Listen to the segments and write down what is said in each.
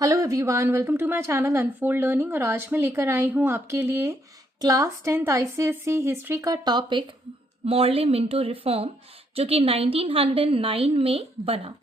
Hello everyone, welcome to my channel unfold learning. और आज मैं लेकर आई हूँ आपके लिए क्लास 10th आईसीएसई हिस्ट्री का टॉपिक मॉर्ले मिंटो रिफॉर्म, जो कि 1909 में बना।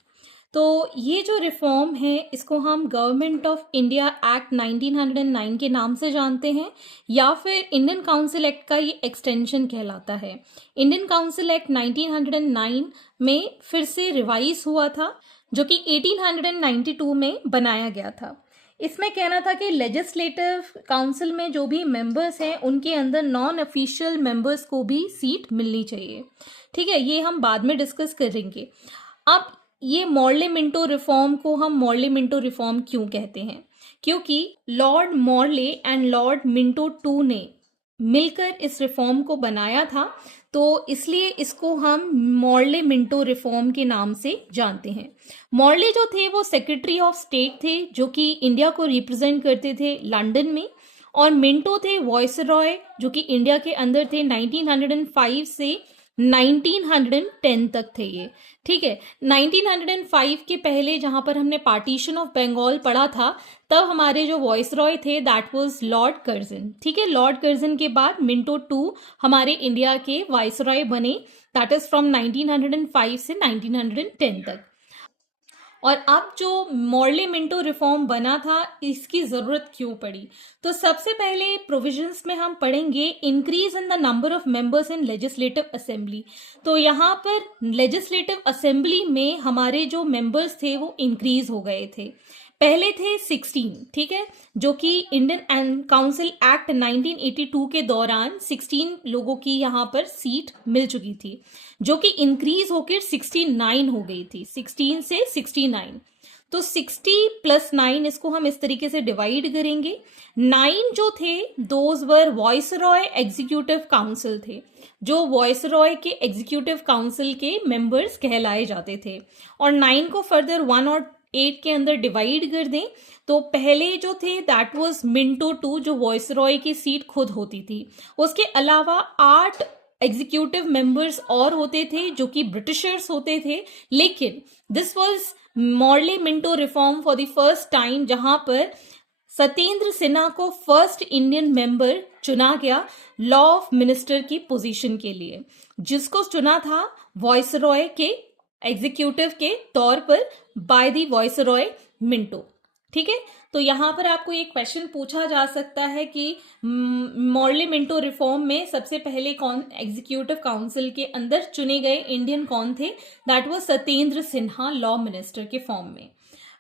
तो ये जो रिफॉर्म है इसको हम गवर्नमेंट ऑफ इंडिया एक्ट 1909 के नाम से जानते हैं, या फिर इंडियन काउंसिल एक्ट का ये एक्सटेंशन कहलाता है। इंडियन काउंसिल एक्ट 1909 में फिर से रिवाइज हुआ था, जो कि 1892 में बनाया गया था। इसमें कहना था कि लेजिस्लेटिव काउंसिल में जो भी मेंबर्स हैं उनके अंदर नॉन ऑफिशियल मेंबर्स को भी सीट मिलनी चाहिए। ठीक है, ये हम बाद में डिस्कस करेंगे। अब ये मॉर्ले मिंटो रिफॉर्म को हम मॉर्ले मिंटो रिफॉर्म क्यों कहते हैं? क्योंकि Lord Morley and Lord Minto two ने मिलकर इस रिफॉर्म को बनाया था, तो इसलिए इसको हम मॉर्ले मिंटो रिफॉर्म के नाम से जानते हैं। मॉर्ले जो थे वो सेक्रेटरी ऑफ स्टेट थे, जो कि इंडिया को रिप्रेजेंट करते थे लंदन में, और मिंटो थे वॉइसरॉय, जो कि इंडिया के अंदर थे। 1905 से 1910 तक थे ये। ठीक है, 1905 के पहले जहां पर हमने पार्टीशन ऑफ बंगाल पढ़ा था, तब हमारे जो वॉइसरॉय थे दैट वाज लॉर्ड कर्जन। ठीक है, लॉर्ड कर्जन के बाद मिंटो टू हमारे इंडिया के वाइसरॉय बने, दैट इज फ्रॉम 1905 से 1910 तक। और अब जो मॉर्ले मिंटो रिफॉर्म बना था, इसकी जरूरत क्यों पड़ी? तो सबसे पहले प्रोविजंस में हम पढ़ेंगे increase in the number of members in legislative assembly. तो यहाँ पर लेजिस्लेटिव असेंबली में हमारे जो मेंबर्स थे वो इंक्रीज हो गए थे। पहले थे 16, ठीक है, जो कि इंडियन काउंसिल एक्ट 1982 के दौरान 16 लोगों की यहाँ पर सीट मिल चुकी थी, जो कि इंक्रीज होकर 69 हो गई थी, 16 से 69। तो 60 प्लस 9, इसको हम इस तरीके से डिवाइड करेंगे। 9 जो थे those were viceroy executive council थे, जो वॉइसरॉय के एग्जीक्यूटिव काउंसिल के मेंबर्स कहलाए जाते थे। और 9 को फर्दर 1 और 8 के अंदर डिवाइड कर दें तो पहले जो थे दैट वाज मिंटो टू, जो वॉइसरॉय की सीट खुद होती थी। उसके अलावा 8 एग्जीक्यूटिव मेंबर्स और होते थे जो कि ब्रिटिशर्स होते थे। लेकिन this was Morley Minto reform for the first time, जहां पर सत्येंद्र सिन्हा को फर्स्ट इंडियन मेंबर चुना गया लॉ ऑफ मिनिस्टर की पोजीशन के लिए, जिसको चुना था वॉइसरॉय के एग्जीक्यूटिव के तौर पर बाय द वॉइसरॉय मिंटो। ठीक है, तो यहां पर आपको एक क्वेश्चन पूछा जा सकता है कि मॉर्ले मिंटो रिफॉर्म में सबसे पहले कौन एग्जीक्यूटिव काउंसिल के अंदर चुने गए इंडियन कौन थे? That was Satyendra Sinha, law minister के फॉर्म में।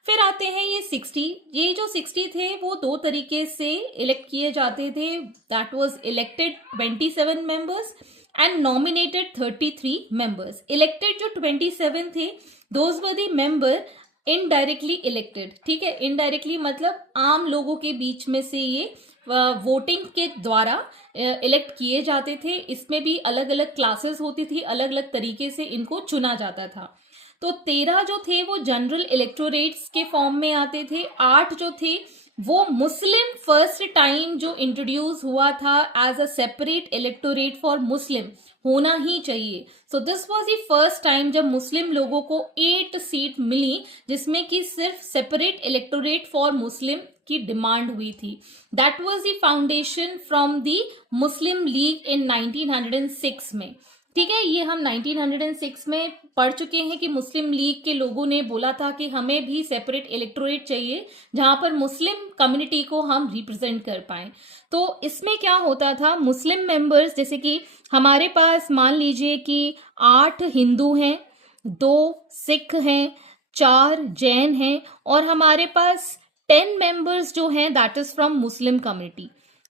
फिर आते हैं ये 60। ये जो 60 थे वो दो तरीके से इलेक्ट किए जाते थे, that was elected 27 members and nominated 33 members. Elected जो 27 थे those were the member indirectly elected. ठीक है, इनडायरेक्टली मतलब आम लोगों के बीच में से ये वोटिंग के द्वारा इलेक्ट किए जाते थे। इसमें भी अलग अलग क्लासेस होती थी, अलग अलग तरीके से इनको चुना जाता था। तो 13 जो थे वो जनरल इलेक्टोरेट्स के फॉर्म में आते थे। 8 जो थे वो मुस्लिम, फर्स्ट टाइम जो इंट्रोड्यूस हुआ था as a separate electorate for Muslim होना ही चाहिए। So this was the first time जब मुस्लिम लोगों को 8 सीट मिली, जिसमें कि सिर्फ सेपरेट इलेक्टोरेट फॉर मुस्लिम की डिमांड हुई थी। That was the foundation from the Muslim League in 1906 में। ठीक है, ये हम 1906 में पढ़ चुके हैं कि मुस्लिम लीग के लोगों ने बोला था कि हमें भी सेपरेट इलेक्टोरेट चाहिए जहां पर मुस्लिम कम्युनिटी को हम रिप्रेजेंट कर पाए। तो इसमें क्या होता था, मुस्लिम मेंबर्स जैसे कि हमारे पास मान लीजिए कि 8 हिंदू हैं, 2 सिख हैं, 4 जैन हैं, और हमारे पास 10 मेंबर्स जो हैं that is from Muslim community.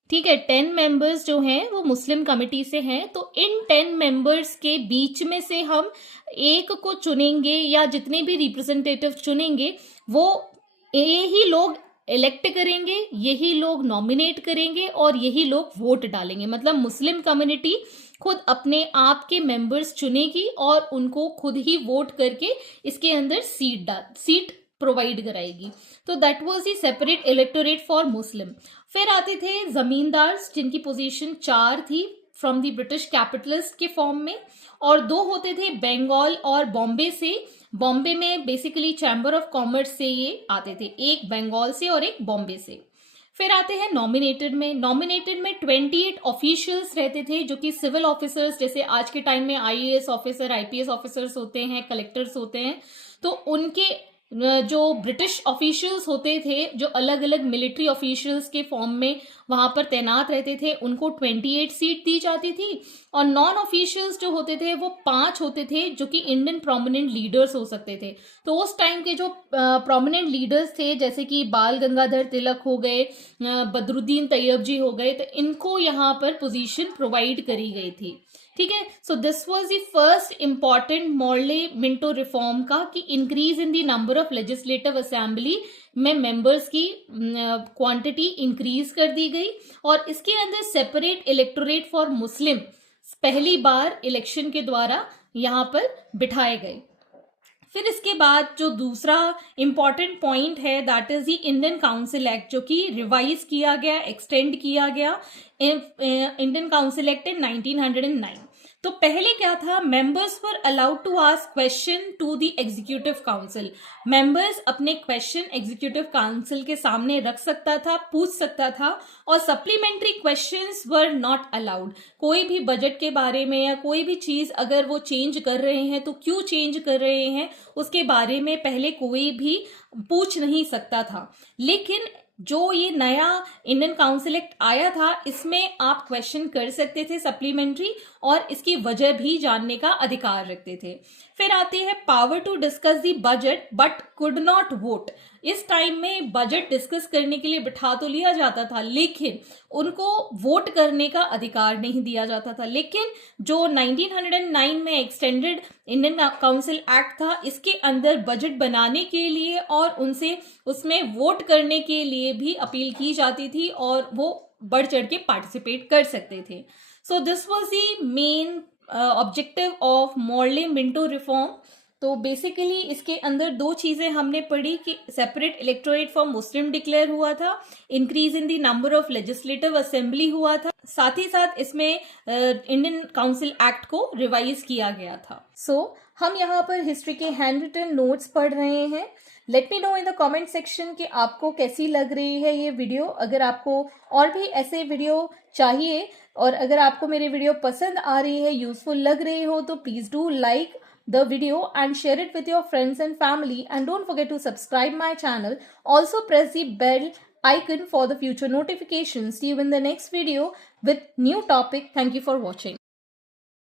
ठीक है, 10 मेंबर्स जो हैं वो मुस्लिम कमिटी से हैं। तो इन 10 मेंबर्स के बीच में से हम एक को चुनेंगे, या जितने भी रिप्रेजेंटेटिव चुनेंगे वो यही लोग इलेक्ट करेंगे, यही लोग नॉमिनेट करेंगे और यही लोग वोट डालेंगे। मतलब मुस्लिम कम्युनिटी खुद अपने आप के मेंबर्स चुनेगी और उनको खुद ही वोट करके इसके अंदर सीट प्रोवाइड कराएगी। तो that was the separate electorate for Muslim. फिर आते थे जमींदार, जिनकी पोजीशन 4 थी। फ्रॉम द ब्रिटिश कैपिटलिस्ट के फॉर्म में, और 2 होते थे बंगाल और बॉम्बे से। बॉम्बे में बेसिकली चैम्बर ऑफ कॉमर्स से ये आते थे, एक बंगाल से और एक बॉम्बे से। फिर आते हैं नॉमिनेटेड में। नॉमिनेटेड में 28 ऑफिशियल्स रहते थे, जो कि सिविल ऑफिसर्स, जैसे आज के टाइम में आईएएस ऑफिसर, आईपीएस ऑफिसर्स होते हैं, कलेक्टर्स होते हैं, तो उनके जो ब्रिटिश ऑफिशियल्स होते थे, जो अलग अलग मिलिट्री ऑफिशियल्स के फॉर्म में वहां पर तैनात रहते थे, उनको 28 सीट दी जाती थी। और नॉन ऑफिशियल्स जो होते थे वो 5 होते थे, जो कि इंडियन प्रोमिनेंट लीडर्स हो सकते थे। तो उस टाइम के जो प्रोमिनेंट लीडर्स थे, जैसे कि बाल गंगाधर तिलक हो गए, बदरुद्दीन तैयब जी हो गए, तो इनको यहाँ पर पोजीशन प्रोवाइड करी गई थी। ठीक है, सो this was the first important Morley Minto reform का, कि increase in the number of legislative assembly में मेंबर्स की क्वांटिटी इंक्रीज कर दी गई, और इसके अंदर सेपरेट इलेक्टोरेट फॉर मुस्लिम पहली बार इलेक्शन के द्वारा यहाँ पर बिठाए गए। फिर इसके बाद जो दूसरा इंपॉर्टेंट पॉइंट है, that is the Indian council act, जो कि रिवाइज किया गया, एक्सटेंड किया गया, इंडियन काउंसिल एक्ट इन 1909। तो पहले क्या था, members were allowed to ask question to the executive council. Members अपने क्वेश्चन एग्जीक्यूटिव काउंसिल के सामने रख सकता था, पूछ सकता था, और supplementary questions were not allowed. कोई भी बजट के बारे में या कोई भी चीज अगर वो चेंज कर रहे हैं तो क्यों चेंज कर रहे हैं, उसके बारे में पहले कोई भी पूछ नहीं सकता था। लेकिन जो ये नया इंडियन काउंसिल एक्ट आया था, इसमें आप क्वेश्चन कर सकते थे सप्लीमेंट्री, और इसकी वजह भी जानने का अधिकार रखते थे। फिर आते हैं power to discuss the budget but could not vote. इस टाइम में बजट डिस्कस करने के लिए बिठा तो लिया जाता था, लेकिन उनको वोट करने का अधिकार नहीं दिया जाता था। लेकिन जो 1909 में एक्सटेंडेड इंडियन काउंसिल एक्ट था, इसके अंदर बजट बनाने के लिए और उनसे उसमें वोट करने के लिए भी अपील की जाती थी, और वो बढ़ चढ़ के पार्टिसिपेट कर सकते थे। सो this was the main objective of Morley Minto reform. तो बेसिकली इसके अंदर 2 चीजें हमने पढ़ी, कि separate electorate for Muslim declare हुआ था, increase in the number of legislative assembly हुआ था, साथ ही साथ इसमें इंडियन काउंसिल एक्ट को रिवाइज किया गया था। सो हम यहाँ पर हिस्ट्री के हैंड रिटन नोट्स पढ़ रहे हैं। Let me know in the comment section कि आपको कैसी लग रही है ये वीडियो। अगर आपको और भी ऐसे वीडियो चाहिए, और अगर आपको मेरी वीडियो पसंद आ रही है, यूजफुल लग रही हो, तो please do like the video and share it with your friends and family, and don't forget to subscribe my channel. Also press the bell icon for the future notifications. See you in the next video with new topic. Thank you for watching.